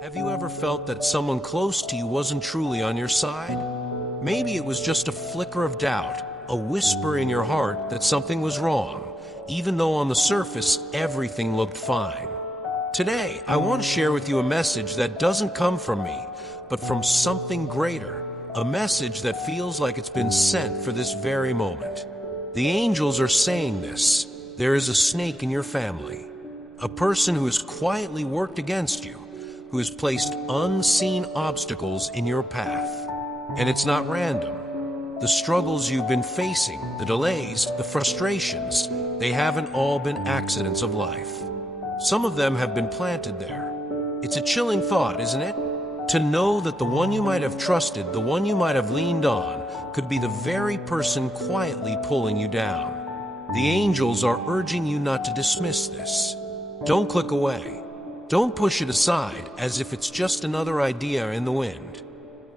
Have you ever felt that someone close to you wasn't truly on your side? Maybe it was just a flicker of doubt, a whisper in your heart that something was wrong, even though on the surface everything looked fine. Today, I want to share with you a message that doesn't come from me, but from something greater, a message that feels like it's been sent for this very moment. The angels are saying this: there is a snake in your family, a person who has quietly worked against you, who has placed unseen obstacles in your path. And it's not random. The struggles you've been facing, the delays, the frustrations, they haven't all been accidents of life. Some of them have been planted there. It's a chilling thought, isn't it? To know that the one you might have trusted, the one you might have leaned on, could be the very person quietly pulling you down. The angels are urging you not to dismiss this. Don't click away. Don't push it aside as if it's just another idea in the wind.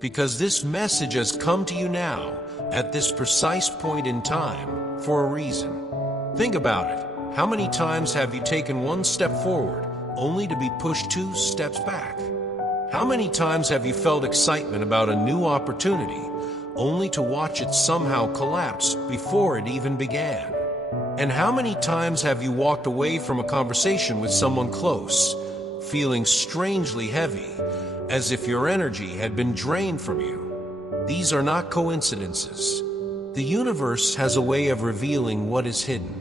Because this message has come to you now, at this precise point in time, for a reason. Think about it. How many times have you taken one step forward, only to be pushed 2 steps back? How many times have you felt excitement about a new opportunity, only to watch it somehow collapse before it even began? And how many times have you walked away from a conversation with someone close, feeling strangely heavy, as if your energy had been drained from you? These are not coincidences. The universe has a way of revealing what is hidden.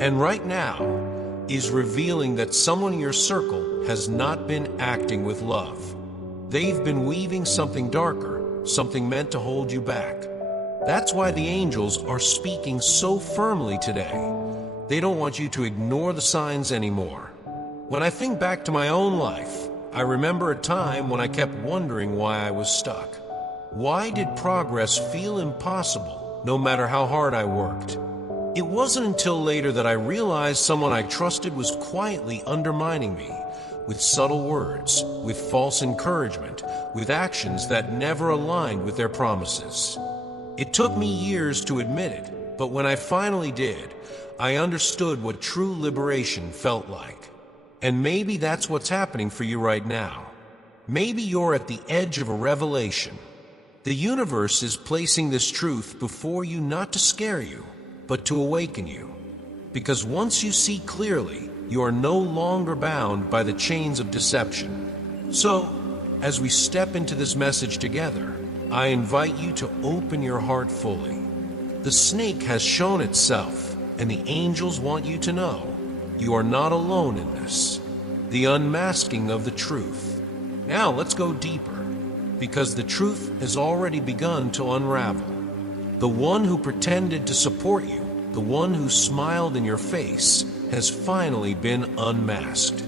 And right now is revealing that someone in your circle has not been acting with love. They've been weaving something darker, something meant to hold you back. That's why the angels are speaking so firmly today. They don't want you to ignore the signs anymore. When I think back to my own life, I remember a time when I kept wondering why I was stuck. Why did progress feel impossible, no matter how hard I worked? It wasn't until later that I realized someone I trusted was quietly undermining me, with subtle words, with false encouragement, with actions that never aligned with their promises. It took me years to admit it, but when I finally did, I understood what true liberation felt like. And maybe that's what's happening for you right now. Maybe you're at the edge of a revelation. The universe is placing this truth before you not to scare you, but to awaken you. Because once you see clearly, you are no longer bound by the chains of deception. So, as we step into this message together, I invite you to open your heart fully. The snake has shown itself, and the angels want you to know you are not alone in this. The unmasking of the truth. Now let's go deeper, because the truth has already begun to unravel. The one who pretended to support you, the one who smiled in your face, has finally been unmasked.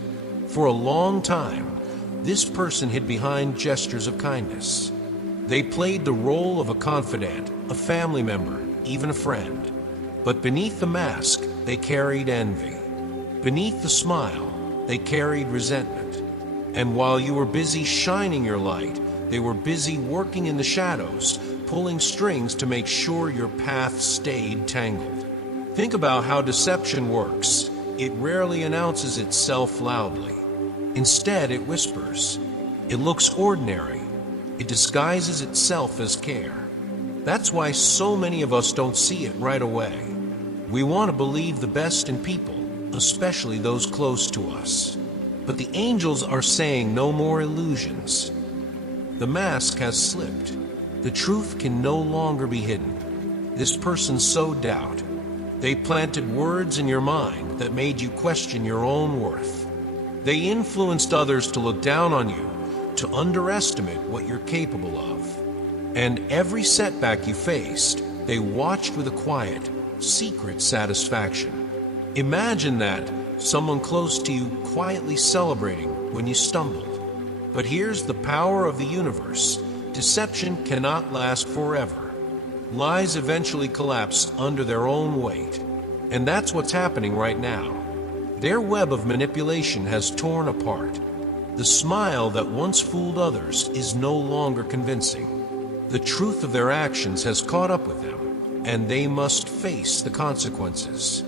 For a long time, this person hid behind gestures of kindness. They played the role of a confidant, a family member, even a friend. But beneath the mask, they carried envy. Beneath the smile, they carried resentment. And while you were busy shining your light, they were busy working in the shadows, pulling strings to make sure your path stayed tangled. Think about how deception works. It rarely announces itself loudly. Instead, it whispers. It looks ordinary. It disguises itself as care. That's why so many of us don't see it right away. We want to believe the best in people, especially those close to us. But the angels are saying no more illusions. The mask has slipped. The truth can no longer be hidden. This person sowed doubt. They planted words in your mind that made you question your own worth. They influenced others to look down on you, to underestimate what you're capable of. And every setback you faced, they watched with a quiet, secret satisfaction. Imagine that, someone close to you quietly celebrating when you stumbled. But here's the power of the universe. Deception cannot last forever. Lies eventually collapse under their own weight. And that's what's happening right now. Their web of manipulation has torn apart. The smile that once fooled others is no longer convincing. The truth of their actions has caught up with them, and they must face the consequences.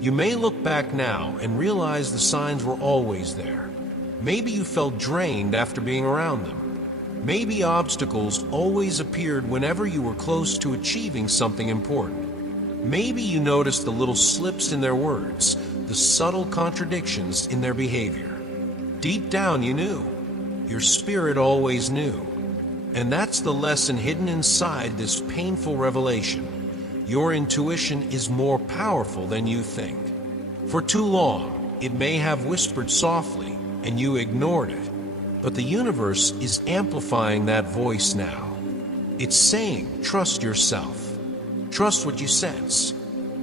You may look back now and realize the signs were always there. Maybe you felt drained after being around them. Maybe obstacles always appeared whenever you were close to achieving something important. Maybe you noticed the little slips in their words, the subtle contradictions in their behavior. Deep down you knew. Your spirit always knew. And that's the lesson hidden inside this painful revelation. Your intuition is more powerful than you think. For too long, it may have whispered softly, and you ignored it. But the universe is amplifying that voice now. It's saying, trust yourself. Trust what you sense.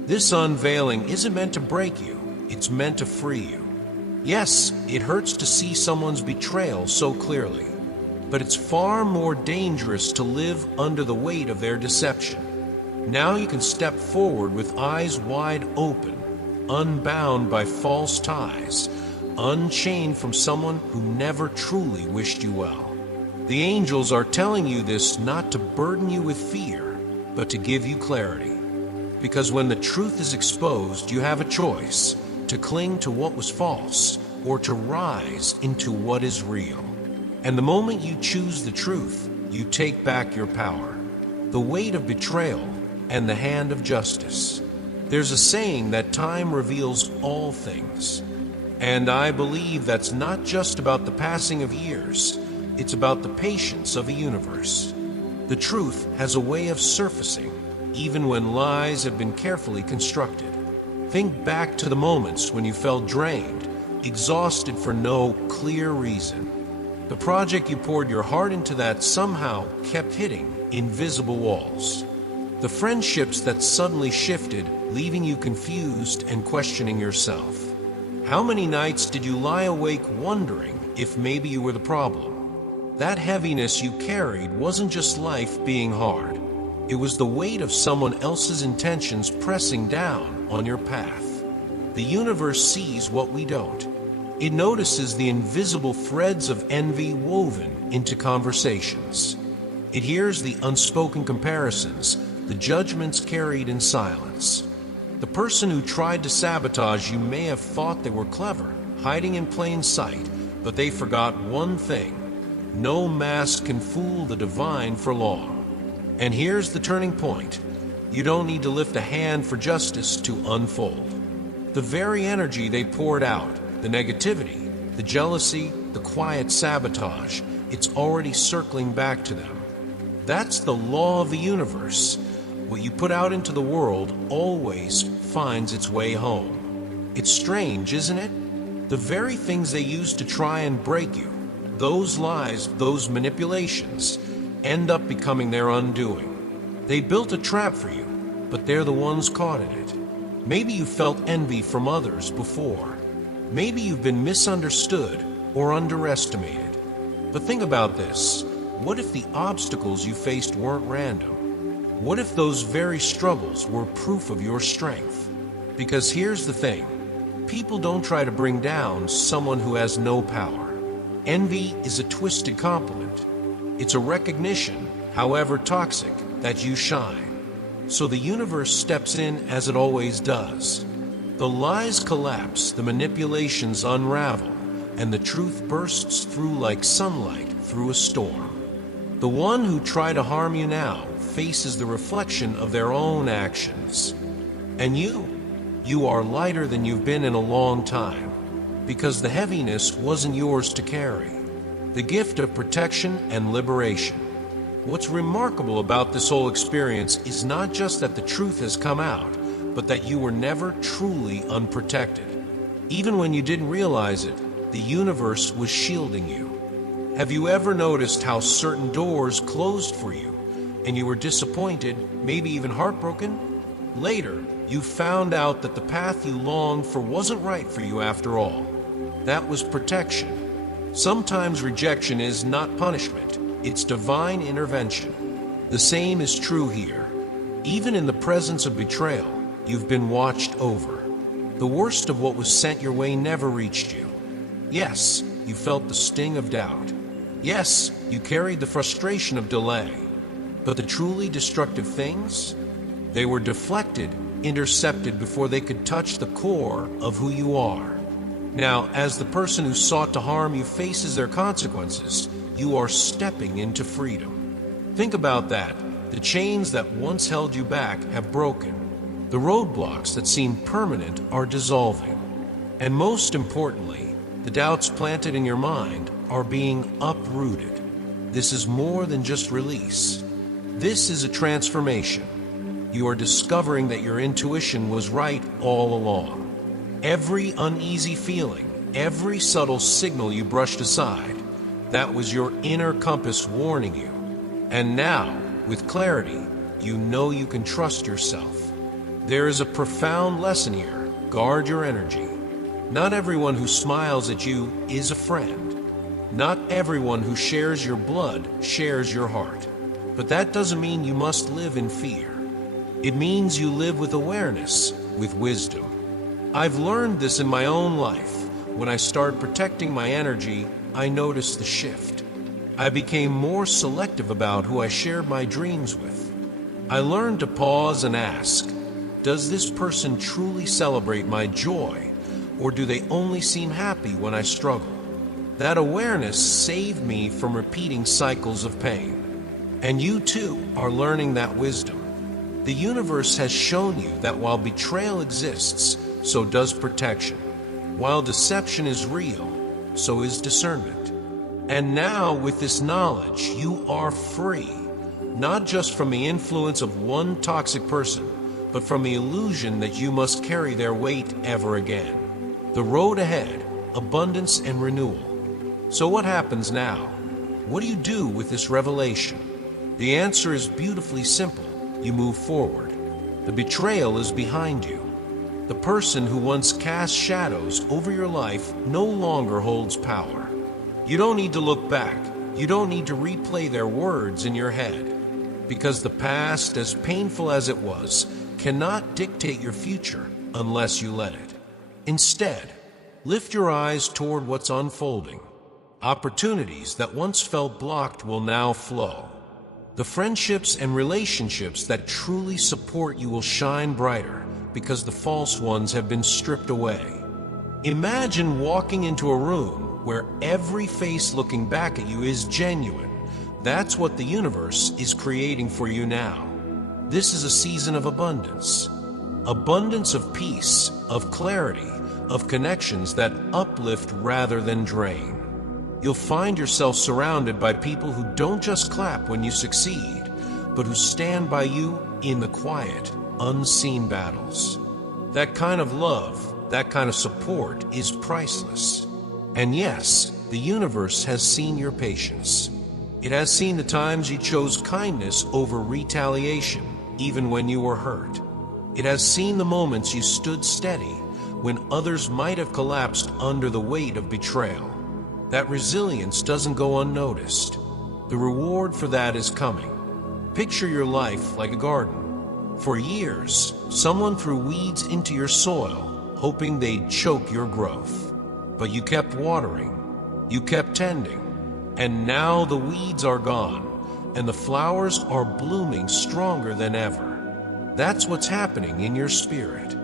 This unveiling isn't meant to break you, it's meant to free you. Yes, it hurts to see someone's betrayal so clearly, but it's far more dangerous to live under the weight of their deception. Now you can step forward with eyes wide open, unbound by false ties, unchained from someone who never truly wished you well. The angels are telling you this not to burden you with fear, but to give you clarity. Because when the truth is exposed, you have a choice: to cling to what was false or to rise into what is real. And the moment you choose the truth, you take back your power, the weight of betrayal and the hand of justice. There's a saying that time reveals all things. And I believe that's not just about the passing of years, it's about the patience of a universe. The truth has a way of surfacing, even when lies have been carefully constructed. Think back to the moments when you felt drained, exhausted for no clear reason. The project you poured your heart into that somehow kept hitting invisible walls. The friendships that suddenly shifted, leaving you confused and questioning yourself. How many nights did you lie awake wondering if maybe you were the problem? That heaviness you carried wasn't just life being hard. It was the weight of someone else's intentions pressing down on your path. The universe sees what we don't. It notices the invisible threads of envy woven into conversations. It hears the unspoken comparisons, the judgments carried in silence. The person who tried to sabotage you may have thought they were clever, hiding in plain sight, but they forgot one thing. No mask can fool the divine for long. And here's the turning point. You don't need to lift a hand for justice to unfold. The very energy they poured out, the negativity, the jealousy, the quiet sabotage, it's already circling back to them. That's the law of the universe. What you put out into the world always finds its way home. It's strange, isn't it? The very things they use to try and break you, those lies, those manipulations, end up becoming their undoing. They built a trap for you, but they're the ones caught in it. Maybe you felt envy from others before. Maybe you've been misunderstood or underestimated. But think about this. What if the obstacles you faced weren't random? What if those very struggles were proof of your strength? Because here's the thing. People don't try to bring down someone who has no power. Envy is a twisted compliment. It's a recognition, however toxic, that you shine. So the universe steps in as it always does. The lies collapse, the manipulations unravel, and the truth bursts through like sunlight through a storm. The one who tried to harm you now faces the reflection of their own actions. And you are lighter than you've been in a long time, because the heaviness wasn't yours to carry. The gift of protection and liberation. What's remarkable about this whole experience is not just that the truth has come out, but that you were never truly unprotected. Even when you didn't realize it, the universe was shielding you. Have you ever noticed how certain doors closed for you, and you were disappointed, maybe even heartbroken? Later, you found out that the path you longed for wasn't right for you after all. That was protection. Sometimes rejection is not punishment, it's divine intervention. The same is true here. Even in the presence of betrayal, you've been watched over. The worst of what was sent your way never reached you. Yes, you felt the sting of doubt. Yes, you carried the frustration of delay. But the truly destructive things? They were deflected, intercepted before they could touch the core of who you are. Now, as the person who sought to harm you faces their consequences, you are stepping into freedom. Think about that. The chains that once held you back have broken. The roadblocks that seemed permanent are dissolving. And most importantly, the doubts planted in your mind are being uprooted. This is more than just release. This is a transformation. You are discovering that your intuition was right all along. Every uneasy feeling, every subtle signal you brushed aside, that was your inner compass warning you. And now, with clarity, you know you can trust yourself. There is a profound lesson here. Guard your energy. Not everyone who smiles at you is a friend. Not everyone who shares your blood shares your heart. But that doesn't mean you must live in fear. It means you live with awareness, with wisdom. I've learned this in my own life. When I started protecting my energy, I noticed the shift. I became more selective about who I shared my dreams with. I learned to pause and ask, does this person truly celebrate my joy, or do they only seem happy when I struggle? That awareness saved me from repeating cycles of pain. And you too are learning that wisdom. The universe has shown you that while betrayal exists, so does protection. While deception is real, so is discernment. And now, with this knowledge, you are free, not just from the influence of one toxic person, but from the illusion that you must carry their weight ever again. The road ahead, abundance and renewal. So what happens now? What do you do with this revelation? The answer is beautifully simple. You move forward. The betrayal is behind you. The person who once cast shadows over your life no longer holds power. You don't need to look back. You don't need to replay their words in your head. Because the past, as painful as it was, cannot dictate your future unless you let it. Instead, lift your eyes toward what's unfolding. Opportunities that once felt blocked will now flow. The friendships and relationships that truly support you will shine brighter because the false ones have been stripped away. Imagine walking into a room where every face looking back at you is genuine. That's what the universe is creating for you now. This is a season of abundance. Abundance of peace, of clarity, of connections that uplift rather than drain. You'll find yourself surrounded by people who don't just clap when you succeed, but who stand by you in the quiet, unseen battles. That kind of love, that kind of support is priceless. And yes, the universe has seen your patience. It has seen the times you chose kindness over retaliation, even when you were hurt. It has seen the moments you stood steady when others might have collapsed under the weight of betrayal. That resilience doesn't go unnoticed. The reward for that is coming. Picture your life like a garden. For years, someone threw weeds into your soil, hoping they'd choke your growth. But you kept watering, you kept tending, and now the weeds are gone, and the flowers are blooming stronger than ever. That's what's happening in your spirit.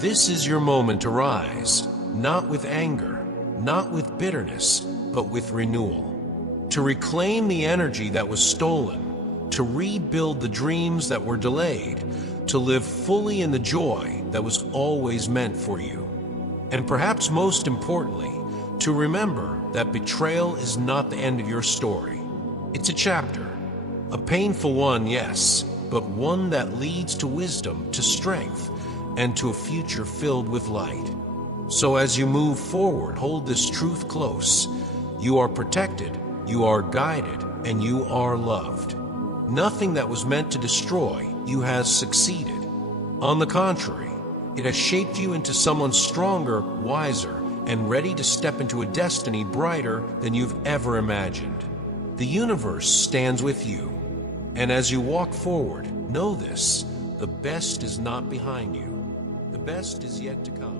This is your moment to rise, not with anger, not with bitterness, but with renewal. To reclaim the energy that was stolen, to rebuild the dreams that were delayed, to live fully in the joy that was always meant for you. And perhaps most importantly, to remember that betrayal is not the end of your story. It's a chapter. A painful one, yes, but one that leads to wisdom, to strength, and to a future filled with light. So as you move forward, hold this truth close. You are protected, you are guided, and you are loved. Nothing that was meant to destroy you has succeeded. On the contrary, it has shaped you into someone stronger, wiser, and ready to step into a destiny brighter than you've ever imagined. The universe stands with you. And as you walk forward, know this: the best is not behind you. The best is yet to come.